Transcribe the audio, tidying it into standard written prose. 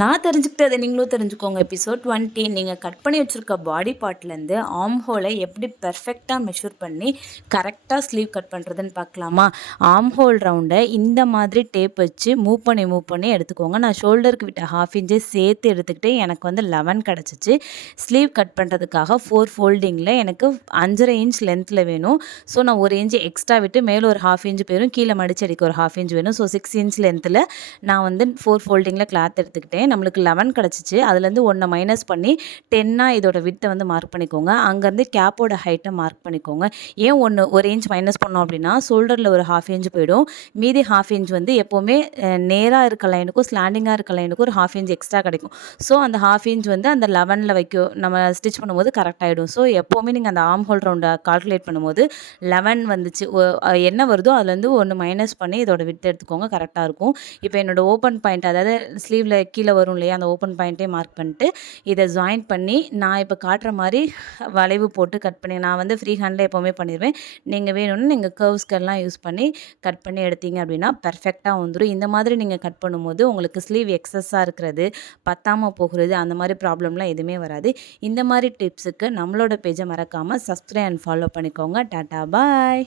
நான் தெரிஞ்சுக்கிட்டதை நீங்களும் தெரிஞ்சுக்கோங்க. எபிசோட் 20 நீங்கள் கட் பண்ணி வச்சுருக்க பாடி பார்ட்லேருந்து ஆர்ம் ஹோலை எப்படி பெர்ஃபெக்டாக மெஷர் பண்ணி கரெக்டாக ஸ்லீவ் கட் பண்ணுறதுன்னு பார்க்கலாமா? ஆர்ம் ஹோல் ரவுண்டை இந்த மாதிரி டேப் வச்சு மூவ் பண்ணி எடுத்துக்கோங்க. நான் ஷோல்டருக்கு விட்ட 1/2 இன்ச்சை சேர்த்து எடுத்துக்கிட்டு எனக்கு வந்து 11 கிடச்சிச்சு. ஸ்லீவ் கட் பண்ணுறதுக்காக 4 ஃபோல்டிங்கில் எனக்கு 5.5 இன்ச் லென்த்தில் வேணும். ஸோ நான் 1 இன்ச் எக்ஸ்ட்ரா விட்டு மேலே ஒரு 1/2 இன்ச் போயிடும், கீழே மடிச்சு அடிக்க ஒரு 1/2 இன்ச் வேணும். ஸோ 6 இன்ச் லென்த்தில் நான் வந்து 4 ஃபோல்டிங்கில் கிளாத் எடுத்துக்கிட்டேன். நம்மளுக்கு 11 கிடச்சிச்சு. அதுலேருந்து 1 மைனஸ் பண்ணி 10ஆக இதோட வித்தை வந்து மார்க் பண்ணிக்கோங்க. அங்கேருந்து கேப்போட ஹைட்டை மார்க் பண்ணிக்கோங்க. ஏன் 1 இன்ச் மைனஸ் பண்ணோம் அப்படின்னா ஷோல்டரில் ஒரு 1/2 இன்ச் போயிடும். மீதி 1/2 இன்ச் வந்து எப்போவுமே நேராக இருக்க லைனுக்கும் ஸ்லாண்டிங்காக இருக்க லைனுக்கும் ஒரு 1/2 இன்ச் எக்ஸ்ட்ரா கிடைக்கும். ஸோ அந்த 1/2 இன்ச் வந்து அந்த 11ல் நம்ம ஸ்டிச் பண்ணும்போது கரெக்ட் ஆகிடும். ஸோ எப்போவுமே நீங்கள் அந்த ஆர்ம் ஹோல் ரவுண்டை கால்குலேட் பண்ணும்போது 11 வந்துச்சு என்ன வருதோ அதுலேருந்து 1 மைனஸ் பண்ணி இதோட விட்டு எடுத்துக்கோங்க, கரெக்டாக இருக்கும். இப்போ என்னோட ஓப்பன் பாயிண்ட், அதாவது ஸ்லீவில் கீழே வரும் இல்லையா, அந்த ஓப்பன் பாயிண்ட்டே மார்க் பண்ணிட்டு இதை ஜாயின் பண்ணி நான் இப்போ காட்டுற மாதிரி வளைவு போட்டு கட் பண்ணி, நான் வந்து ஃப்ரீ ஹேண்டில் எப்போவுமே பண்ணிடுவேன். நீங்கள் வேணும்னு நீங்கள் கர்வ்ஸ்கெல்லாம் யூஸ் பண்ணி கட் பண்ணி எடுத்தீங்க அப்படின்னா பெர்ஃபெக்டாக வந்துடும். இந்த மாதிரி நீங்கள் கட் பண்ணும்போது உங்களுக்கு ஸ்லீவ் எக்ஸஸாக இருக்கிறது, பத்தாமல் போகிறது, அந்த மாதிரி ப்ராப்ளம்லாம் எதுவுமே வராது. இந்த மாதிரி டிப்ஸுக்கு நம்மளோட பேஜை மறக்காமல் சப்ஸ்கிரைப் அண்ட் ஃபாலோ பண்ணிக்கோங்க. டாட்டா பாய்.